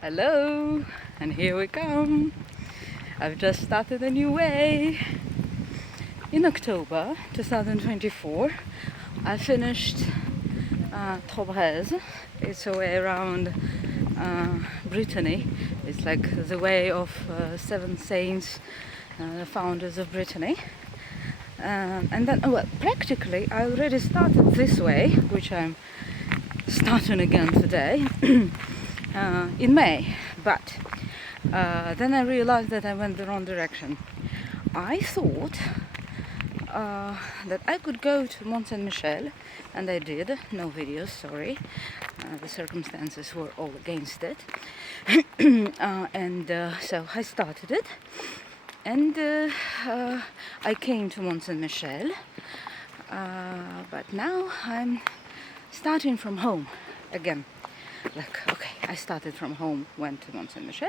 Hello, and here we come. I've just started a new way. In October 2024, I finished Trobrez. It's a way around Brittany. It's like the way of seven saints, the founders of Brittany. And then, practically, I already started this way, which I'm starting again today, in May. But then I realized that I went the wrong direction. I thought that I could go to Mont Saint-Michel, and I did. No videos, sorry. The circumstances were all against it. So I started it. And I came to Mont Saint-Michel. But now I'm starting from home again. I started from home, went to Mont Saint-Michel,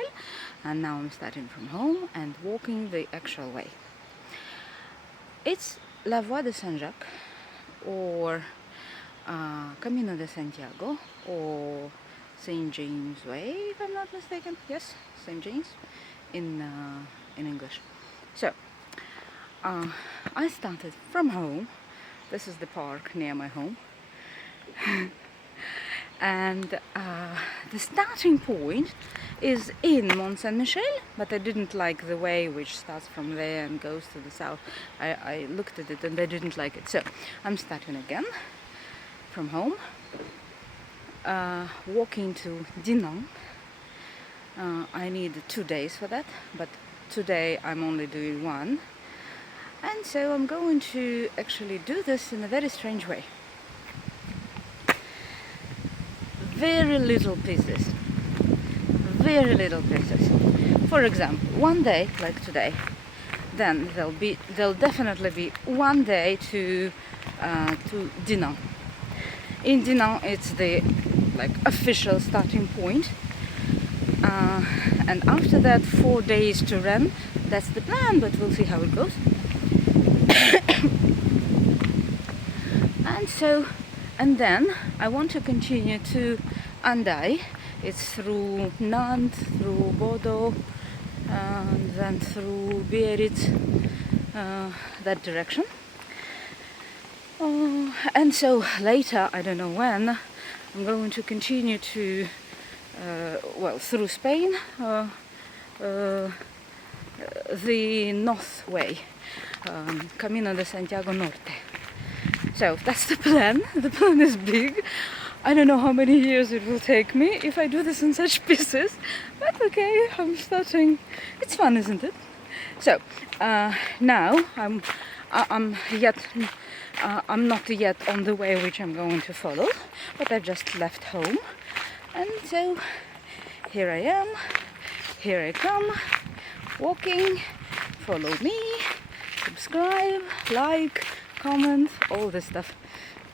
and now I'm starting from home and walking the actual way. It's La Voie de Saint-Jacques, or Camino de Santiago, or Saint James Way, if I'm not mistaken. Yes, Saint James in English. So I started from home. This is the park near my home. And the starting point is in Mont Saint-Michel, but I didn't like the way which starts from there and goes to the south. I looked at it and I didn't like it. So I'm starting again from home, walking to Dinan. I need 2 days for that, but today I'm only doing one. And so I'm going to actually do this in a very strange way. Very little pieces. For example, one day like today, then there'll definitely be one day to Dinan. In Dinan, it's the official starting point, and after that 4 days to Rance. That's the plan, but we'll see how it goes. And then I want to continue to Hendaye. It's through Nantes, through Bordeaux, and then through Biarritz, that direction. And so later, I don't know when, I'm going to continue to, through Spain, the north way, Camino de Santiago Norte. So that's the plan. The plan is big. I don't know how many years it will take me if I do this in such pieces, but okay, I'm starting. It's fun, isn't it? So now I'm not yet on the way which I'm going to follow, but I've just left home, and so here I am. Here I come, walking. Follow me, subscribe, like, comment, all this stuff.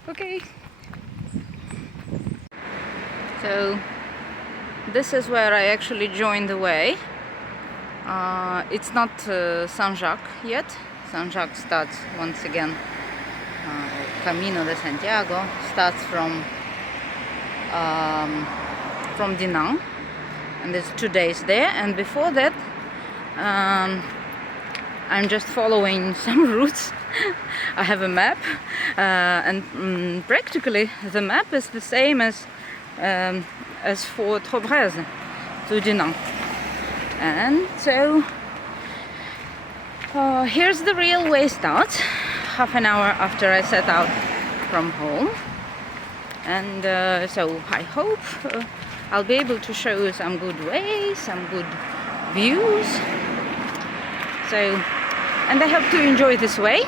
Okay. So this is where I actually joined the way. It's not Saint-Jacques yet. Saint-Jacques starts once again. Camino de Santiago starts from Dinan, and there's 2 days there. And before that, I'm just following some routes. I have a map, and practically the map is the same as for Trobrez to Dinan. And so here's the real way starts, half an hour after I set out from home. And so I hope I'll be able to show you some good ways, some good views. So, and I hope to enjoy this way,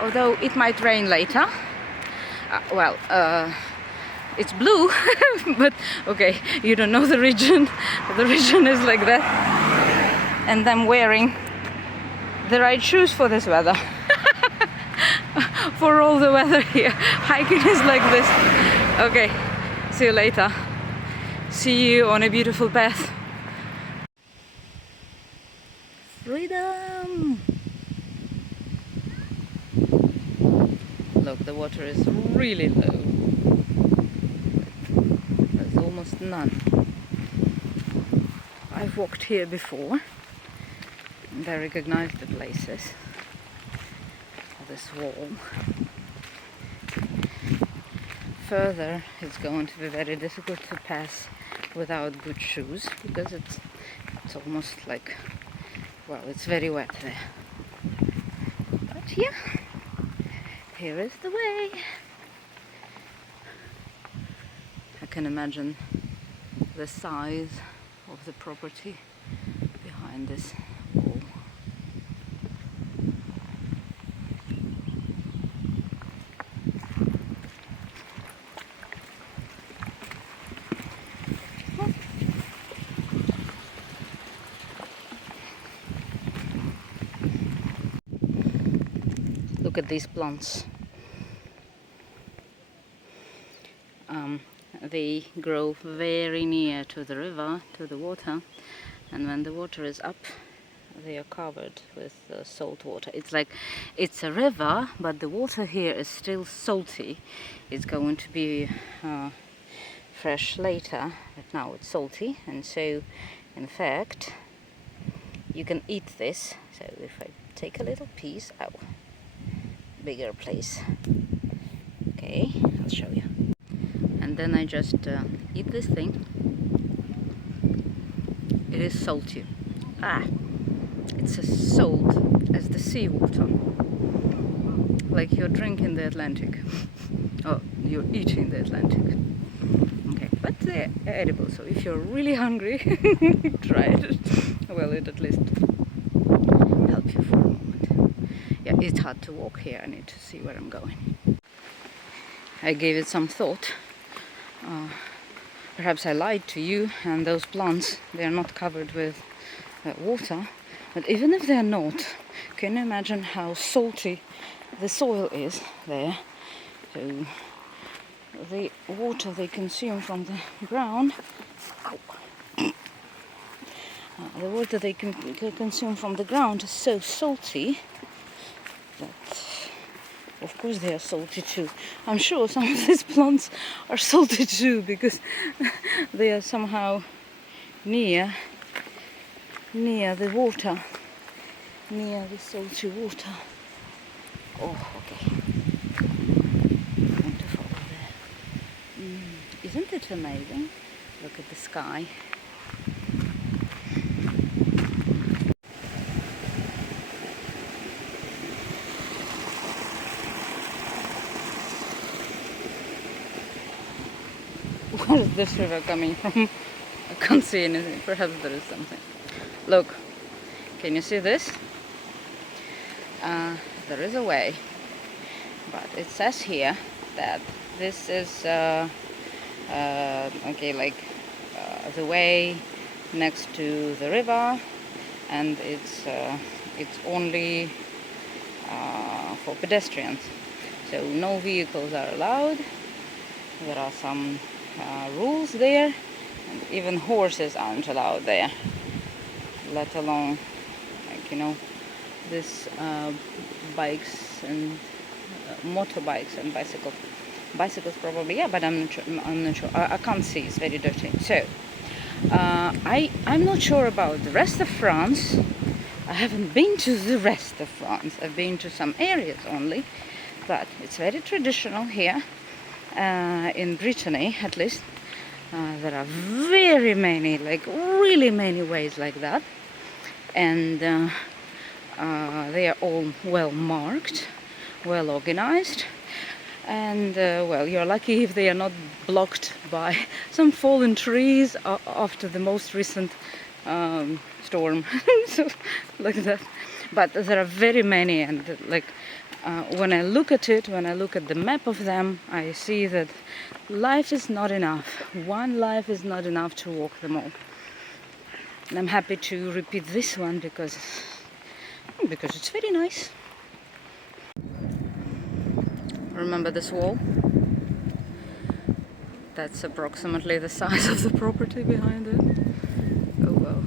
although it might rain later. It's blue, but okay, you don't know the region. The region is like that. And I'm wearing the right shoes for this weather. For all the weather here. Hiking is like this. Okay, see you later. See you on a beautiful path. Freedom! Look, the water is really low. There's almost none. I've walked here before and I recognize the places. This wall. Further, it's going to be very difficult to pass without good shoes because it's almost like, well, it's very wet there. But yeah, here is the way. I can imagine the size of the property behind this wall. Look at these plants. They grow very near to the river, to the water, and when the water is up, they are covered with salt water. It's like it's a river, but the water here is still salty. It's going to be fresh later, but now it's salty, and so in fact you can eat this. So if I take a little piece, bigger place. Okay, I'll show you. And then I just eat this thing. It is salty. It's as salt as the seawater. Like you're drinking the Atlantic. Oh, you're eating the Atlantic. Okay, but they're edible, so if you're really hungry, try it. Well, it at least help you for a moment. Yeah, it's hard to walk here. I need to see where I'm going. I gave it some thought. Perhaps I lied to you, and those plants, they are not covered with water. But even if they are not, can you imagine how salty the soil is there? So the water they consume from the ground, the water they can consume from the ground is so salty that, of course, they are salty too. I'm sure some of these plants are salty too because they are somehow near the water, near the salty water. Oh, okay. I'm going to follow there. Isn't it amazing? Look at the sky. Where is this river coming from? I can't see anything. Perhaps there is something. Look, can you see this? There is a way, but it says here that this is okay, like the way next to the river, and it's only for pedestrians. So no vehicles are allowed. There are some rules there, and even horses aren't allowed there, let alone, like, you know, this bikes and motorbikes and bicycles probably, yeah, but I'm not sure. I can't see, it's very dirty. So I'm not sure about the rest of France. I haven't been to the rest of France. I've been to some areas only, but it's very traditional here. In Brittany, at least, there are very many, like really many ways like that, and they are all well marked, well organized, and well, you're lucky if they are not blocked by some fallen trees after the most recent storm, so like that. But there are very many, and like when I look at it, when I look at the map of them, I see that life is not enough. One life is not enough to walk them all. And I'm happy to repeat this one because it's very nice. Remember this wall? That's approximately the size of the property behind it. Oh well.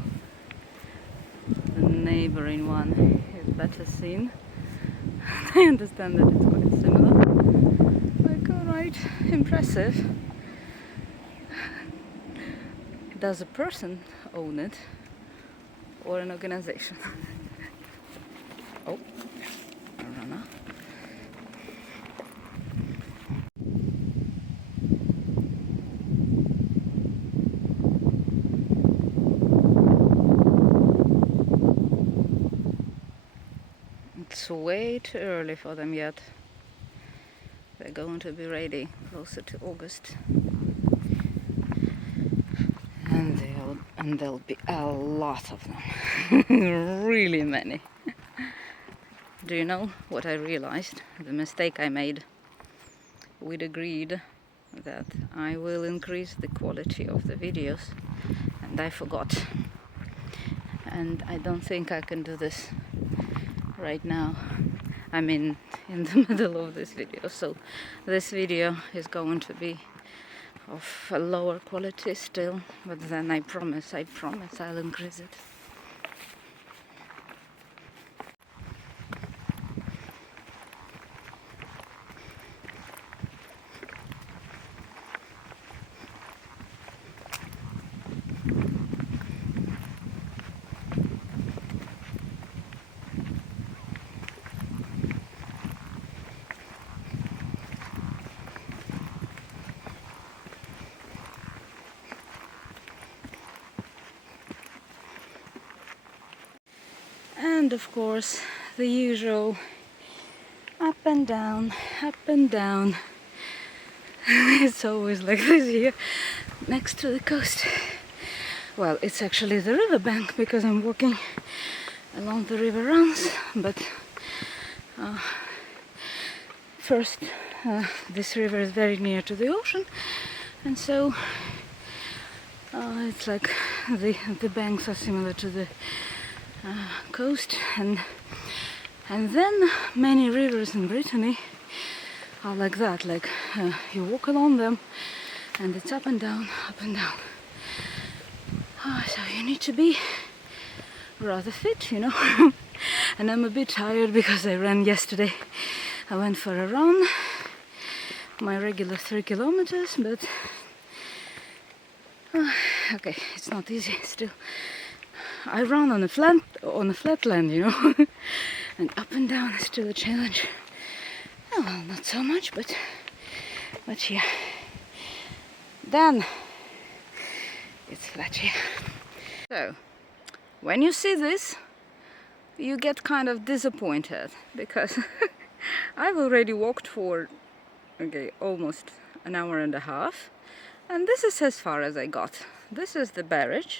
The neighboring one is better seen. I understand that it's quite similar. Like, alright, impressive. Does a person own it? or an organization. Oh, a runner. It's way too early for them yet. They're going to be ready closer to August. And there'll be a lot of them. Really many. Do you know what I realized? The mistake I made. We'd agreed that I will increase the quality of the videos, and I forgot. And I don't think I can do this right now. I mean, in the middle of this video. So this video is going to be of a lower quality still, but then I promise I'll increase it. And of course, the usual up and down, up and down. It's always like this here, next to the coast. Well, it's actually the riverbank because I'm walking along the river Rance, but first, this river is very near to the ocean, and so it's like the banks are similar to the coast, and then many rivers in Brittany are like that, like you walk along them and it's up and down, up and down. So you need to be rather fit, you know. And I'm a bit tired because I ran yesterday. I went for a run, my regular 3 kilometers, but okay, it's not easy still. I run on a flat land, you know, and up and down is still a challenge. Oh, well, not so much, but yeah. Then it's flat here. So, when you see this, you get kind of disappointed because I've already walked for almost an hour and a half, and this is as far as I got. This is the barrage.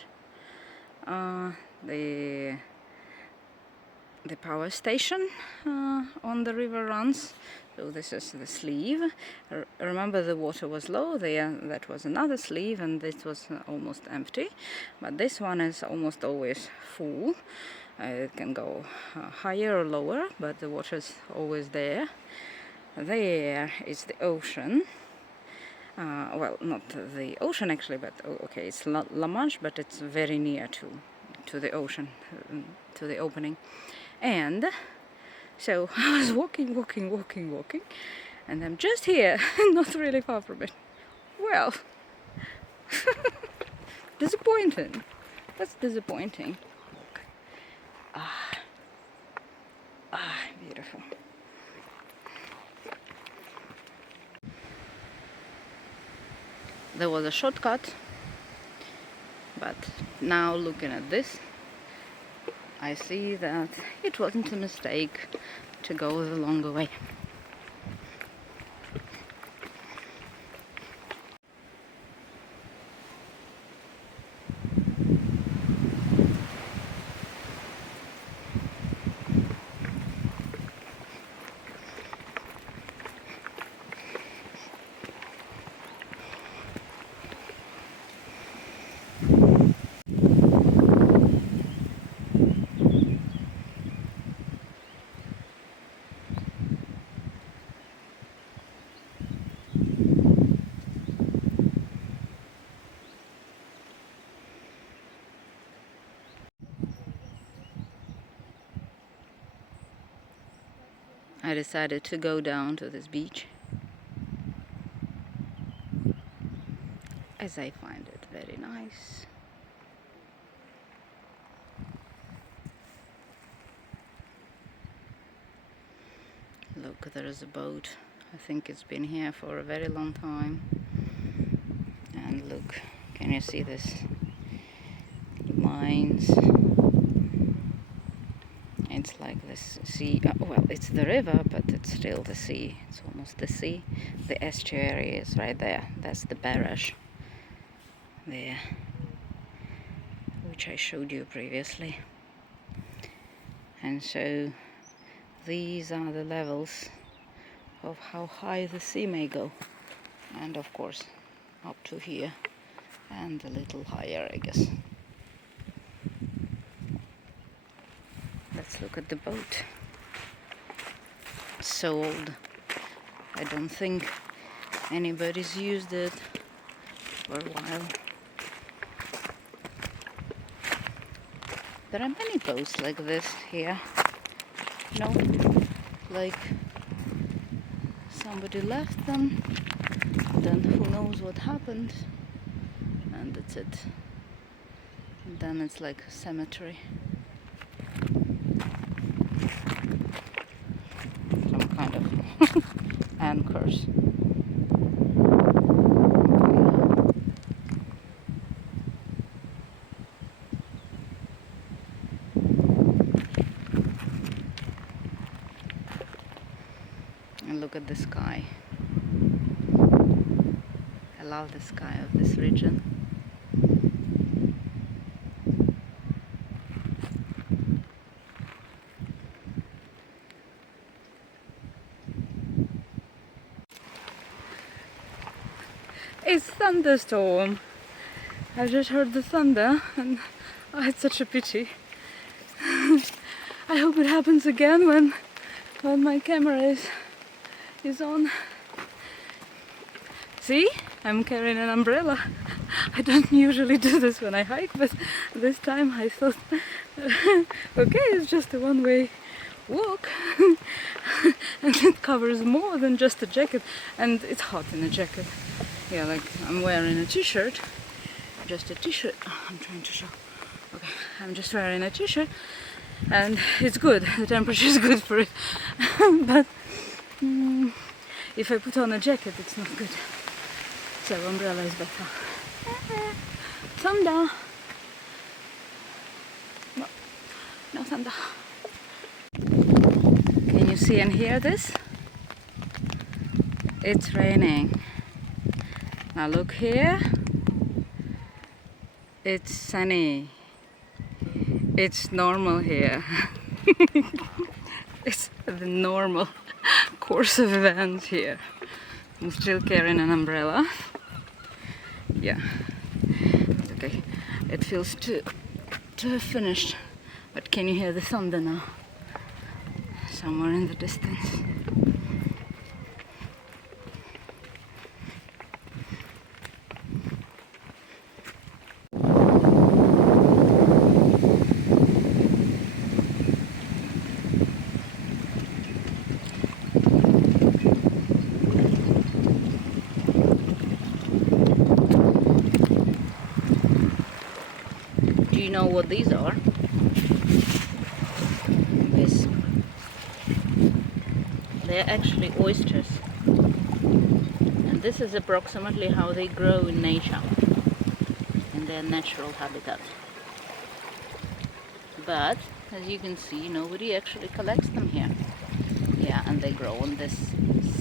The power station on the river Rance. So this is the sleeve. Remember, the water was low there. That was another sleeve, and this was almost empty. But this one is almost always full. It can go higher or lower, but the water is always there. There is the ocean. Well, not the ocean actually, but okay, it's La Manche, but it's very near to the ocean, to the opening. And so I was walking, and I'm just here, not really far from it. Well, disappointing. That's disappointing. Beautiful. There was a shortcut, but now looking at this, I see that it wasn't a mistake to go the longer way. I decided to go down to this beach as I find it very nice. look, there is a boat. I think it's been here for a very long time. And look, can you see this? Mines. It's like this sea. Well, it's the river, but it's still the sea. It's almost the sea. The estuary is right there. That's the barrage there, which I showed you previously. And so these are the levels of how high the sea may go. And of course up to here and a little higher, I guess. Let's look at the boat. It's so old. I don't think anybody's used it for a while. There are many boats like this here. No, like somebody left them, then who knows what happened, and that's it. And then it's like a cemetery. Some kind of anchors. And look at the sky. I love the sky of this region. It's thunderstorm. I just heard the thunder and it's such a pity. I hope it happens again when my camera is on. See? I'm carrying an umbrella. I don't usually do this when I hike, but this time I thought, okay, it's just a one-way walk. And it covers more than just a jacket, and it's hot in a jacket. Yeah, like I'm wearing a t-shirt, just a t-shirt. I'm trying to show. Okay, I'm just wearing a t-shirt, and it's good. The temperature is good for it. But if I put on a jacket, it's not good. So umbrella is better. Thunder. No, no thunder. Can you see and hear this? It's raining. Now look here. It's sunny. It's normal here. It's the normal course of events here. I'm still carrying an umbrella. Yeah, it's okay. It feels to have finished. But can you hear the thunder now? Somewhere in the distance. Do you know what these are? This. They're actually oysters. And this is approximately how they grow in nature, in their natural habitat. But, as you can see, nobody actually collects them here. Yeah, and they grow on this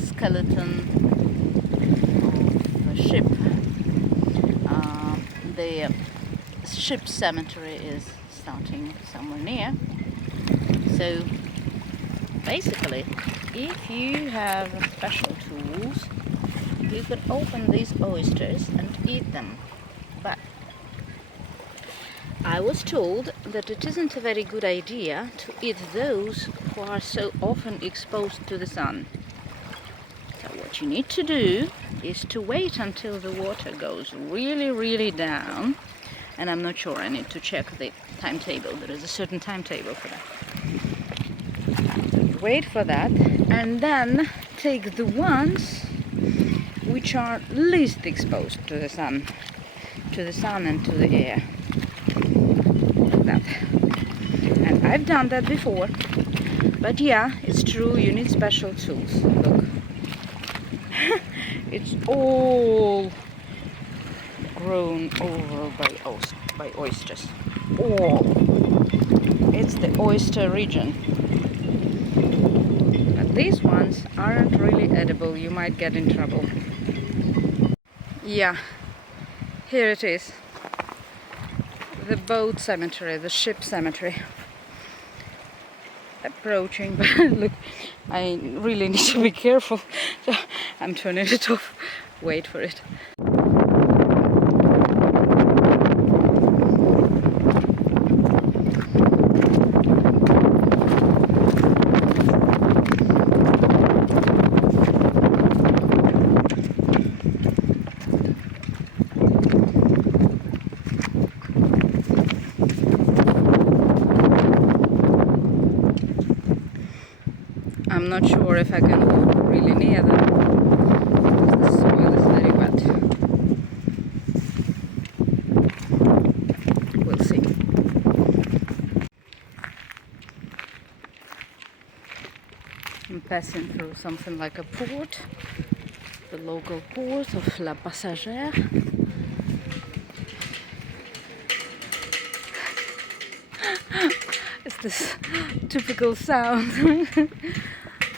skeleton of a ship. The ship cemetery is starting somewhere near. So basically, if you have special tools, you could open these oysters and eat them. But I was told that it isn't a very good idea to eat those who are so often exposed to the sun. So what you need to do is to wait until the water goes really down. And I'm not sure, I need to check the timetable. There is a certain timetable for that. Wait for that, and then take the ones which are least exposed to the sun and to the air. Like that. And I've done that before. But yeah, it's true, you need special tools. Look. It's all grown over by oysters. All. It's the oyster region. But these ones aren't really edible. You might get in trouble. Yeah, here it is. The boat cemetery, the ship cemetery. Approaching, but look, I really need to be careful. So I'm turning it off. Wait for it. I'm not sure if I can walk really near them because the soil is very wet. We'll see. I'm passing through something like a port, the local port of La Passagère. It's this typical sound.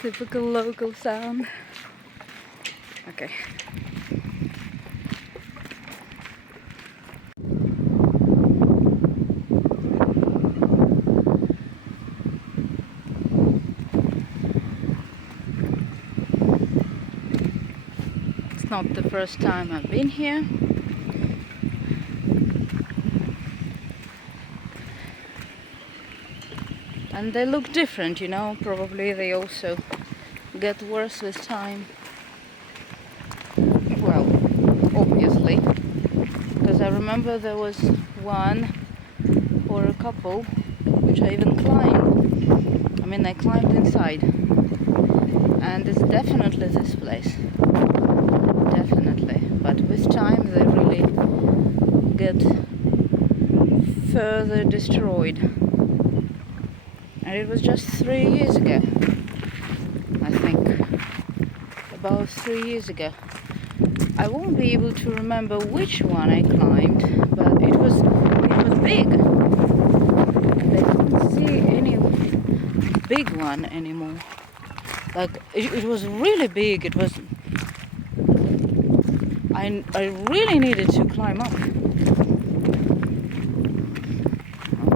Typical local sound. Okay. It's not the first time I've been here. And they look different, you know, probably they also get worse with time. Well, obviously, because I remember there was one for a couple, which I even climbed. I mean, I climbed inside, and it's definitely this place. Definitely. But with time, they really get further destroyed. And it was just 3 years ago, I think. About 3 years ago. I won't be able to remember which one I climbed, but it was big. And I don't see any big one anymore. Like it was really big. It was. I really needed to climb up.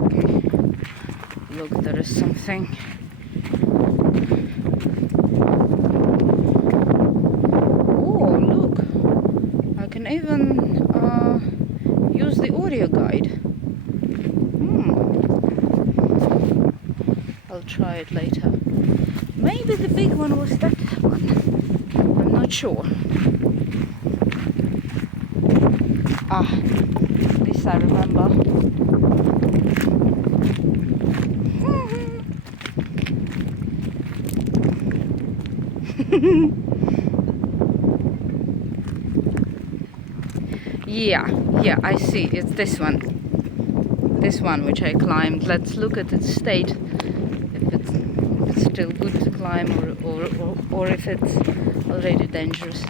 Okay. Look, there is something. Even use the audio guide. I'll try it later. Maybe the big one was that one. I'm not sure. Ah, this I remember. Yeah, I see. It's this one. This one which I climbed. Let's look at its state. If it's still good to climb or if it's already dangerous.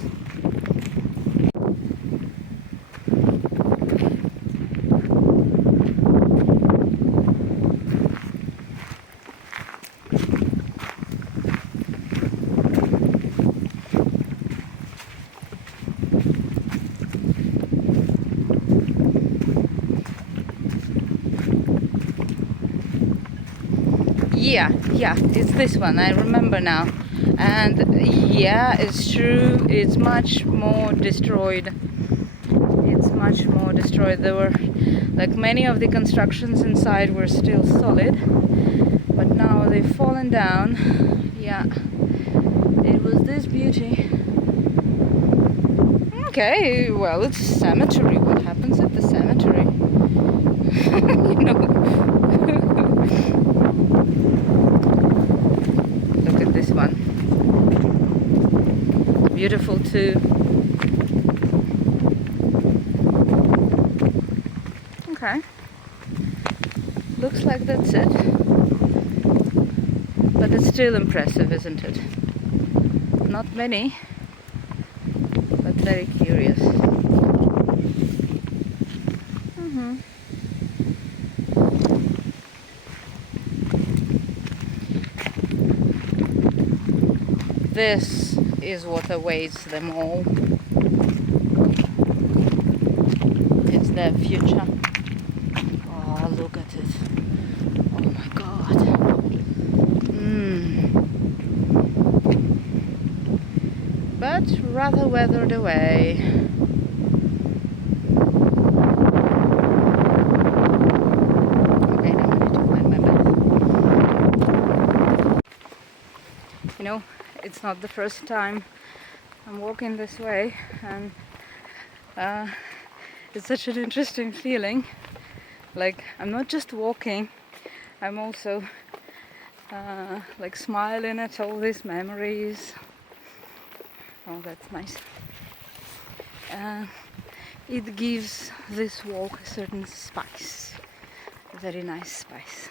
Yeah, it's this one, I remember now. And yeah, it's true, it's much more destroyed. It's much more destroyed. There were, like, many of the constructions inside were still solid, but now they've fallen down. Yeah, it was this beauty. Okay, well, it's a cemetery. What happens at the cemetery? You know. Look at this one. Beautiful too. Okay. Looks like that's it. But it's still impressive, isn't it? Not many, but very curious. This is what awaits them all. It's their future. Oh, look at it. Oh my God. But rather weathered away. Okay, now I need to find my bath. You know, it's not the first time I'm walking this way, and it's such an interesting feeling. Like, I'm not just walking, I'm also like smiling at all these memories. Oh, that's nice. It gives this walk a certain spice, a very nice spice.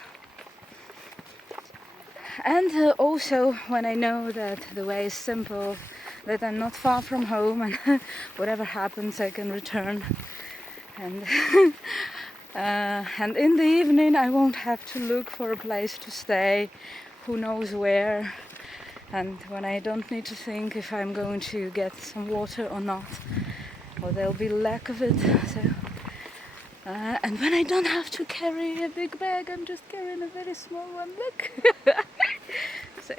And also when I know that the way is simple, that I'm not far from home, and whatever happens I can return. And and in the evening I won't have to look for a place to stay, who knows where. And when I don't need to think if I'm going to get some water or not, or there'll be lack of it. So, and when I don't have to carry a big bag, I'm just carrying a very small one. Look. So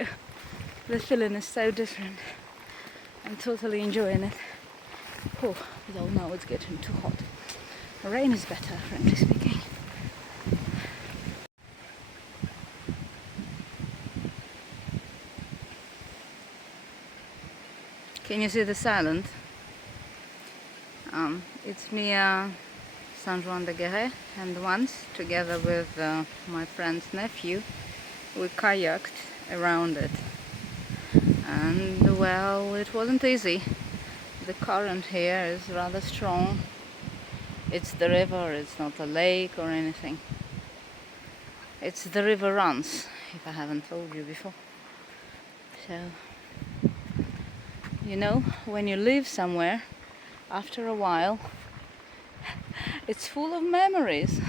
the feeling is so different. I'm totally enjoying it. Oh, though now it's getting too hot. The rain is better, frankly speaking. Can you see this island? It's near Saint-Jacques-de-Compostelle, and once, together with my friend's nephew, we kayaked around it. And well, it wasn't easy. The current here is rather strong. It's the river, it's not a lake or anything. It's the river Rance, if I haven't told you before. So, you know, when you live somewhere, after a while, it's full of memories.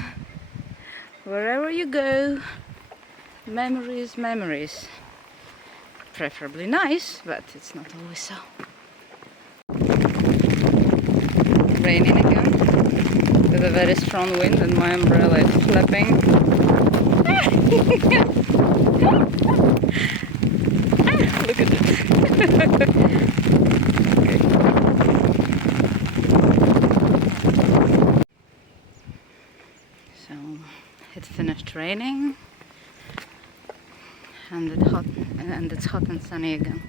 Wherever you go, memories, memories. Preferably nice, but it's not always so. Raining again, with a very strong wind, and my umbrella is flapping. Look at it. So it finished raining, and it's hot and sunny again.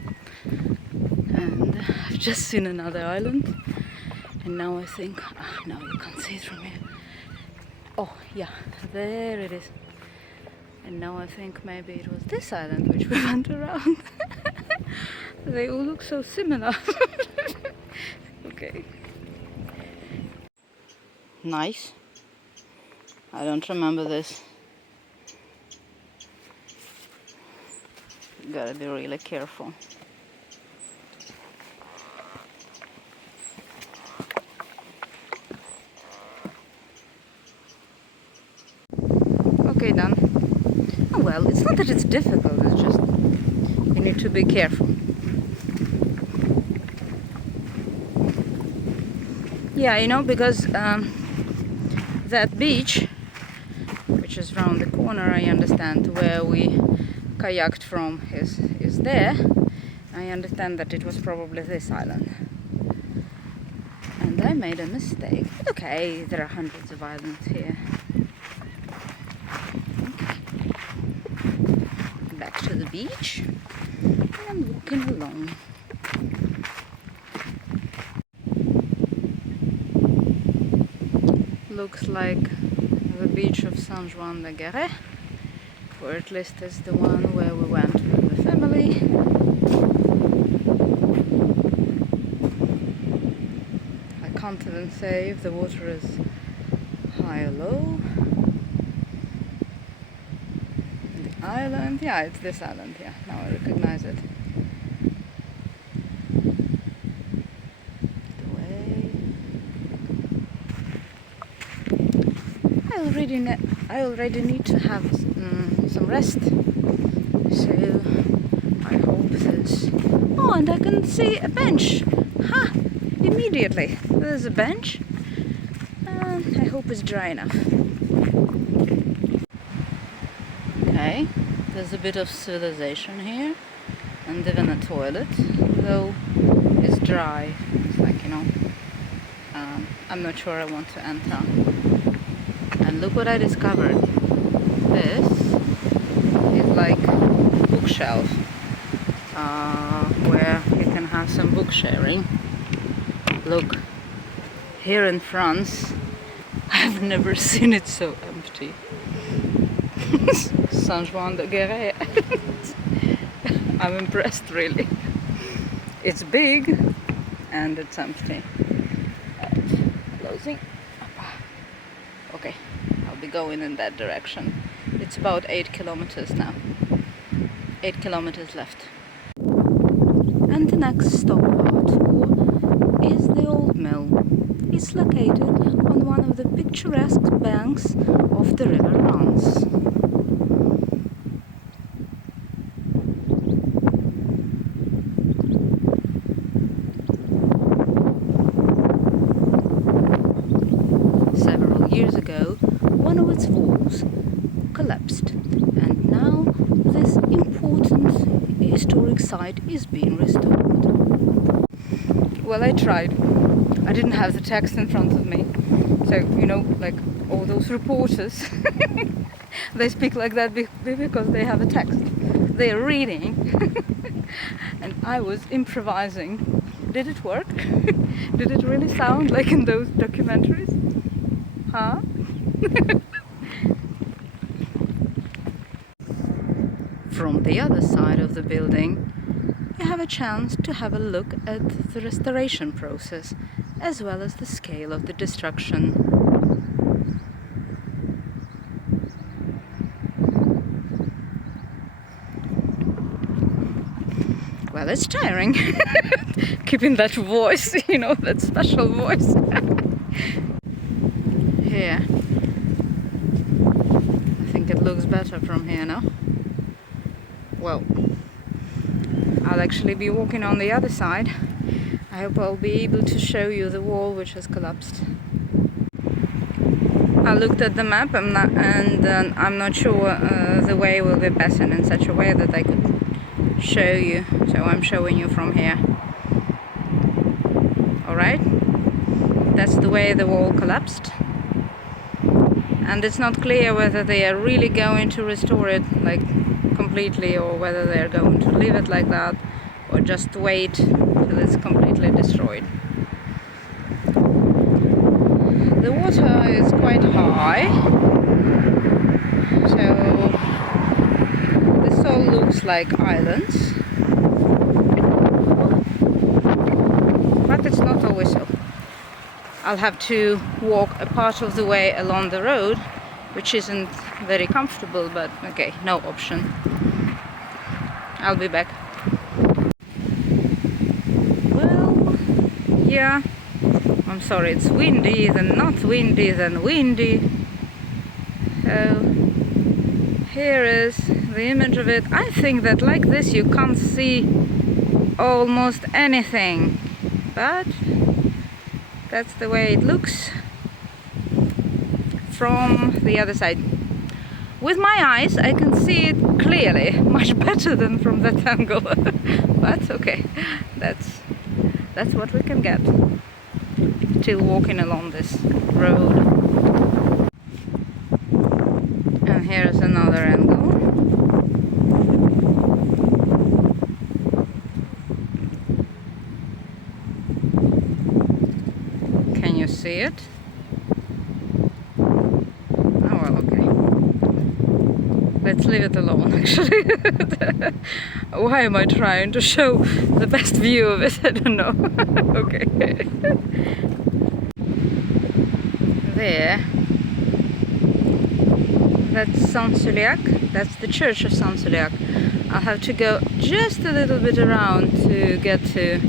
And I've just seen another island, and now I think, no, you can't see it from here. Oh yeah, there it is. And now I think maybe it was this island which we went around. They all look so similar. Okay. Nice. I don't remember this. Gotta be really careful. Okay, done. Oh well, it's not that it's difficult, it's just you need to be careful. Yeah, you know, because that beach, which is round the corner, I understand, where we kayaked from is there. I understand that it was probably this island. And I made a mistake. But okay, there are hundreds of islands here. Okay. Back to the beach and walking along. Looks like the beach of Saint-Jacques-de-Compostelle, or at least is the one where we went with the family. I can't even say if the water is high or low. The island island? Yeah, it's this island. Yeah, now I recognize it. The way. I already need to have some rest. So I hope this. Oh, and I can see a bench. Ha! Immediately. There's a bench. And I hope it's dry enough. Okay, there's a bit of civilization here. And even a toilet, though it's dry. It's like, you know, I'm not sure I want to enter. And look what I discovered. This is like a bookshelf where you can have some book sharing. Look, here in France, I've never seen it so empty. Saint-Jacques-de-Compostelle. I'm impressed, really. It's big and it's empty. Closing. Okay, I'll be going in that direction. It's about 8 kilometers now. 8 kilometers left. And the next stop of our tour is the old mill. It's located on one of the picturesque banks of the river Rance. Several years ago, one of its walls collapsed, and now this important historic site is being restored. Well, I tried. I didn't have the text in front of me. So, you know, like all those reporters, they speak like that because they have a text. They're reading. And I was improvising. Did it work? Did it really sound like in those documentaries? Huh? From the other side of the building, you have a chance to have a look at the restoration process, as well as the scale of the destruction. Well, it's tiring. Keeping that voice, you know, that special voice. Here. I think it looks better from here now. Well, I'll actually be walking on the other side. I hope I'll be able to show you the wall which has collapsed. I looked at the map and I'm not sure the way will be better in such a way that I could show you. So I'm showing you from here. Alright? That's the way the wall collapsed. And it's not clear whether they are really going to restore it like completely, or whether they're going to leave it like that, or just wait till it's completely destroyed. The water is quite high, so this all looks like islands, but it's not always so. I'll have to walk a part of the way along the road, which isn't very comfortable, but okay, no option. I'll be back. Well, yeah, I'm sorry, it's windy, then not windy, then windy. So here is the image of it. I think that like this you can't see almost anything, but that's the way it looks from the other side. With my eyes I can see it clearly, much better than from that angle. But okay, that's what we can get till walking along this road. And here's another angle. Can you see it? Let's leave it alone, actually. Why am I trying to show the best view of it? I don't know. Okay. that's Saint Suliac. That's the church of Saint Suliac. I'll have to go just a little bit around to get to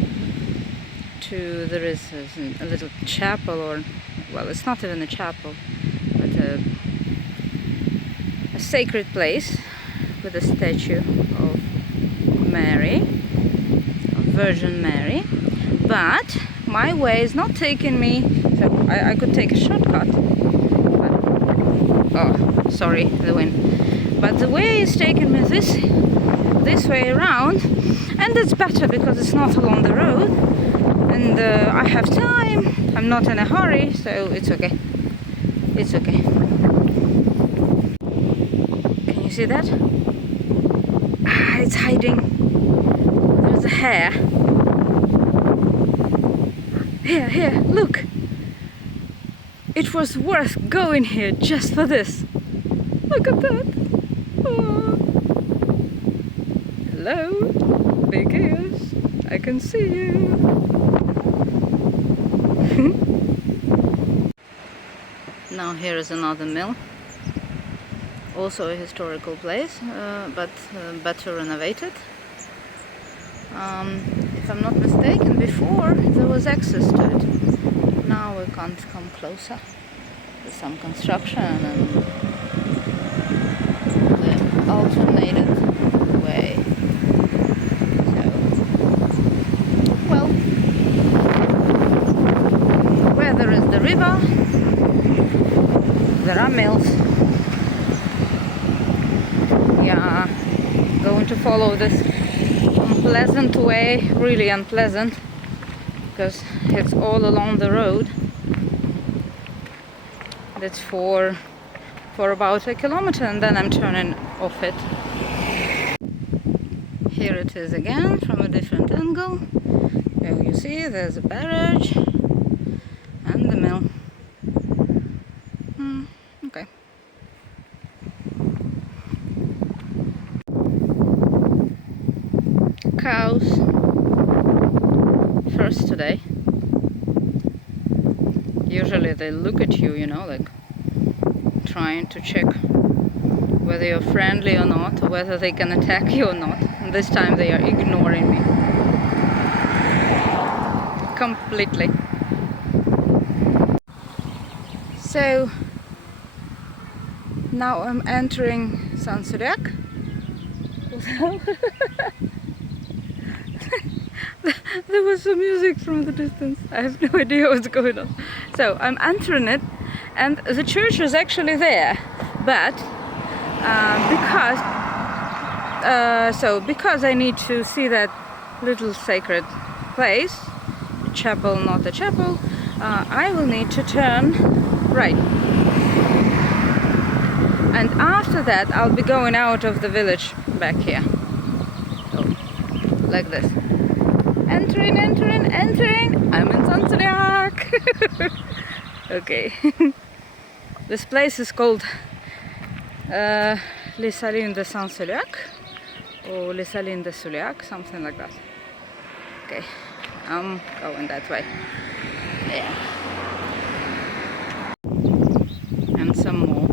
there is a little chapel, or well, it's not even a chapel, but a sacred place with a statue of Mary, of Virgin Mary. But my way is not taking me, so I could take a shortcut. But, oh, sorry, the wind. But the way is taking me this way around, and it's better because it's not along the road, and I have time. I'm not in a hurry, so it's okay. It's okay. Can you see that? Ah, it's hiding. There's a hare. Here, look! It was worth going here just for this. Look at that! Oh. Hello, big ears. I can see you. Now here is another mill. Also a historical place, but better renovated. If I'm not mistaken, before there was access to it. Now we can't come closer. There's some construction and the alternated way. So, well, where there is the river, there are mills. Yeah, going to follow this unpleasant way, really unpleasant, because it's all along the road. It's for about a kilometer, and then I'm turning off it. Here it is again from a different angle. There you see there's a barrage and the mill. Okay. Cows first today. Usually they look at you, you know, like trying to check whether you're friendly or not, or whether they can attack you or not. And this time they are ignoring me completely. So now I'm entering Saint Suliac. There was some music from the distance. I have no idea what's going on. So I'm entering it, and the church is actually there, but because I need to see that little sacred place, chapel, not a chapel, I will need to turn right. And after that I'll be going out of the village back here. So, like this. Entering. I'm in Saint Suliac. Okay. This place is called Les Salines de Saint Suliac, or Les Salines de Suliac, something like that. Okay, I'm going that way. Yeah. And some more.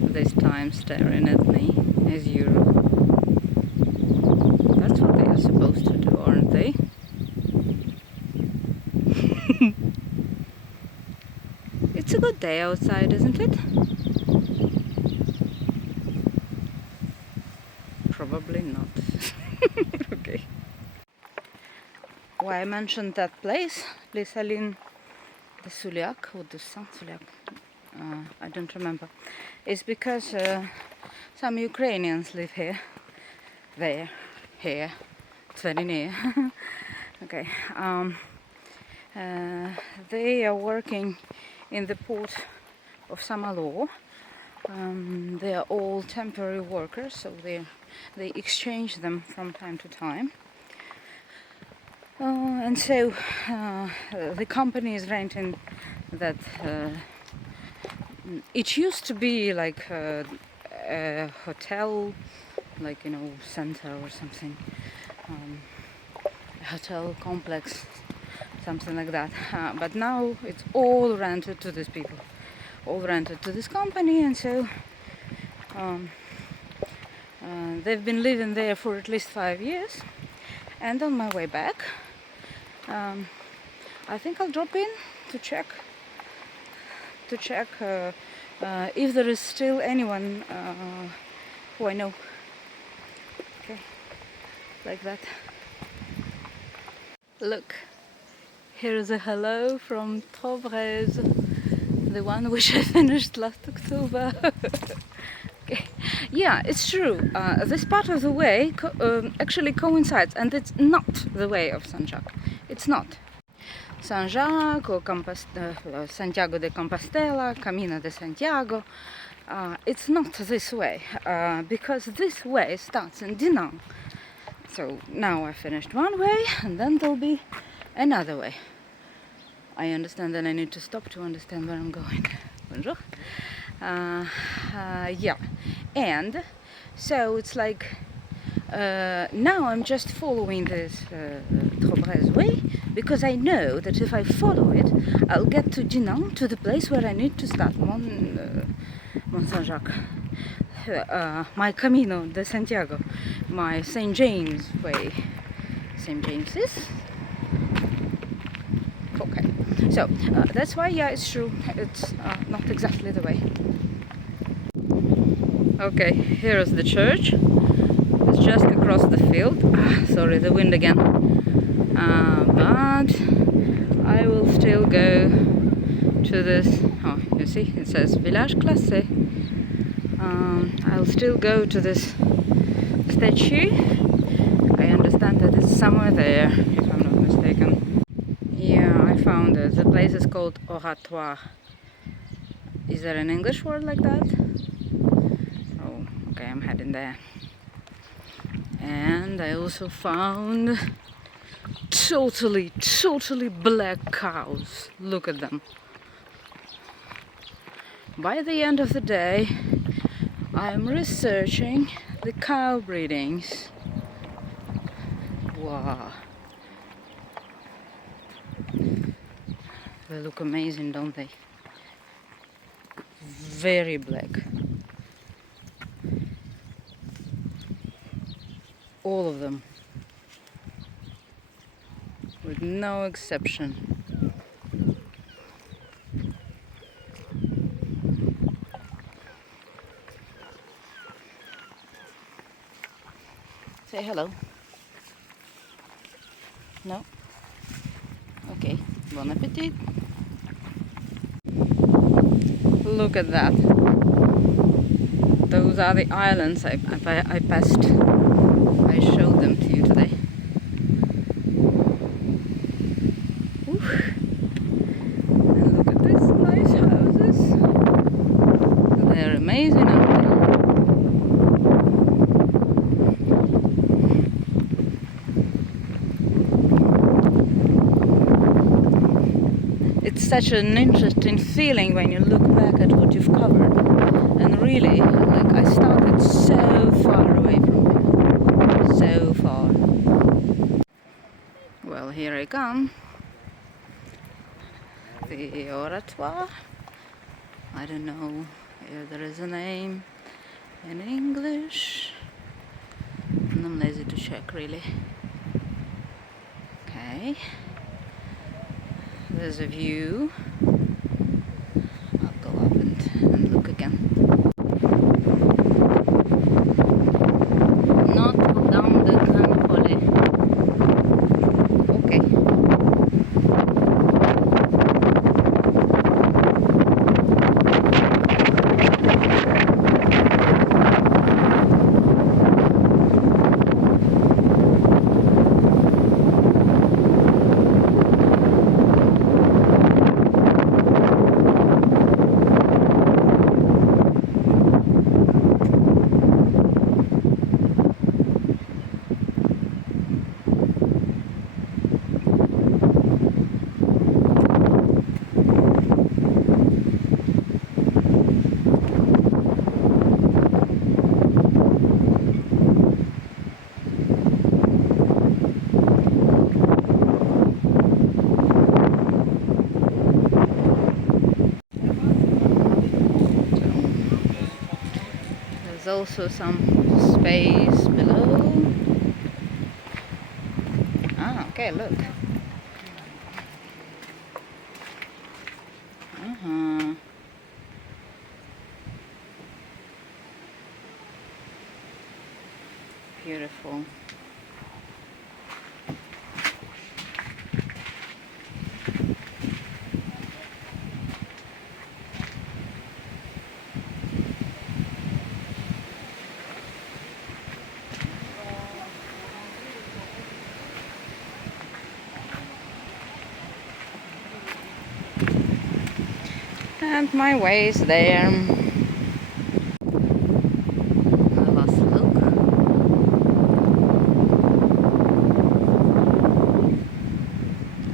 This time staring at me as usual. That's what they are supposed to do, aren't they? It's a good day outside, isn't it? Probably not. Okay. Why I mentioned that place, Les Salines de Suliac, or de Saint Suliac, I don't remember, is because some Ukrainians live here. There. Here, it's very near. Okay, they are working in the port of Saint Malo. They are all temporary workers, so they exchange them from time to time. And so the company is renting that. It used to be like a hotel, like, you know, center or something, a hotel complex, something like that. But now it's all rented to these people all rented to this company, and so they've been living there for at least 5 years. And on my way back, I think I'll drop in to check if there is still anyone who I know. Okay, like that. Look, here is a hello from Trobrez, the one which I finished last October. Okay. Yeah, it's true. This part of the way actually coincides, and it's not the way of Saint-Jacques. It's not. Saint-Jacques or Santiago-de-Compostelle, Camino de Santiago. It's not this way, because this way starts in Dinan. So now I finished one way, and then there'll be another way. I understand that I need to stop to understand where I'm going. Bonjour. Yeah, and so it's like now I'm just following this Trobrez way, because I know that if I follow it, I'll get to Dinan, to the place where I need to start Mont Saint-Jacques, my Camino de Santiago, my St. James way. St. James's. Okay, so that's why, yeah, it's true, it's not exactly the way. Okay, here is the church. It's just across the field. Sorry, the wind again. But I will still go to this. Oh, you see, it says Village Classé. I'll still go to this statue. I understand that it's somewhere there, if I'm not mistaken. Yeah, I found it. The place is called Oratoire. Is there an English word like that? Oh, okay, I'm heading there. And I also found totally black cows. Look at them. By the end of the day, I'm researching the cow breedings. Wow. They look amazing, don't they? Very black. All of them. With no exception. Say hello. No? Okay. Bon appetit. Look at that. Those are the islands I passed. I showed them to you today. Oof. And look at these nice houses. They're amazing, aren't they? It's such an interesting feeling when you look back at what you've covered. And really, like, I started so far away from it. So far. Well, here I come. The Oratoire. I don't know if there is a name in English. And I'm lazy to check, really. Okay. There's a view. I'll go up and look again. Okay. There's also some space below. Ah, okay, look. Beautiful. And my way is there. A last look.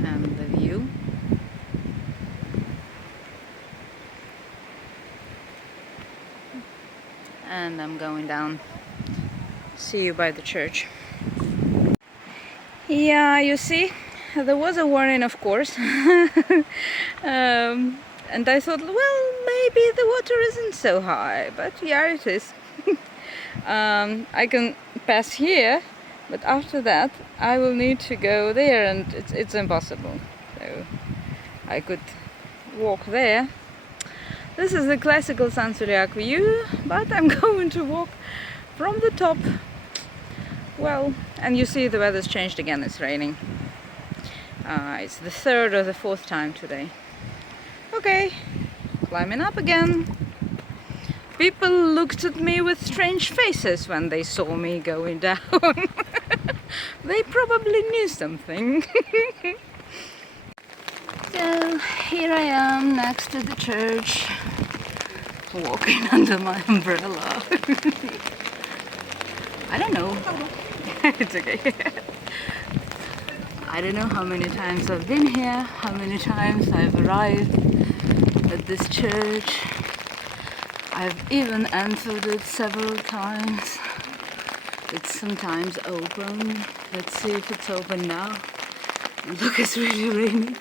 And the view. And I'm going down. See you by the church. Yeah, you see, there was a warning, of course. And I thought, well, maybe the water isn't so high, but yeah, it is. I can pass here, but after that I will need to go there, and it's impossible. So I could walk there. This is the classical Saint Suliac view, but I'm going to walk from the top. Well, and you see the weather's changed again, it's raining. It's the third or the fourth time today. Okay, climbing up again. People looked at me with strange faces when they saw me going down. They probably knew something. So here I am next to the church, walking under my umbrella. I don't know. It's okay. I don't know how many times I've been here, how many times I've arrived at this church. I've even entered it several times. It's sometimes open. Let's see if it's open now. Look, it's really raining.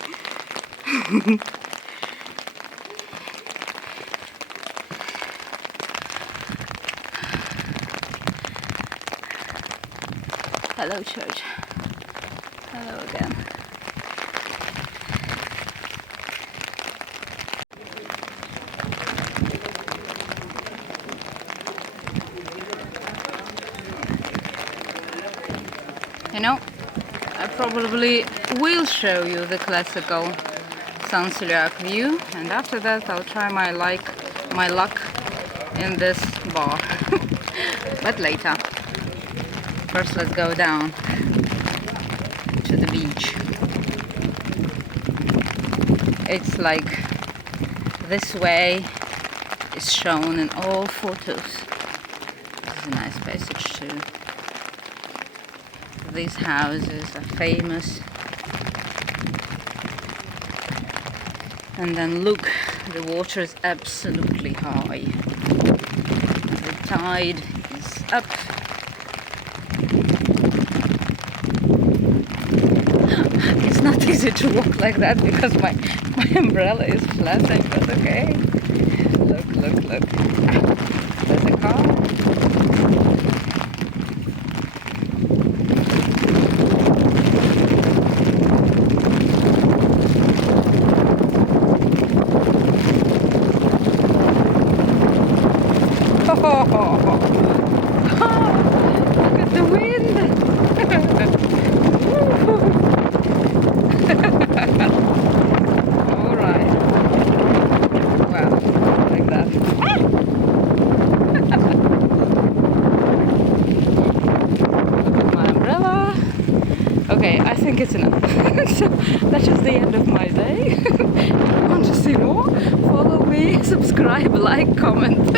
Hello, church. Hello again. You know, I probably will show you the classical Saint Suliac view, and after that I'll try my luck in this bar. But later. First, let's go down to the beach. It's like this way is shown in all photos. This is a nice passage too. These houses are famous. And then look, the water is absolutely high. The tide is up. It's not easy to walk like that because my umbrella is flattened, but okay. Look, look, look. There's a car. Look at the wind. All right. Wow, like that. My umbrella. Okay, I think it's enough. So that is the end of my day. If you want to see more, follow me, subscribe, like, comment.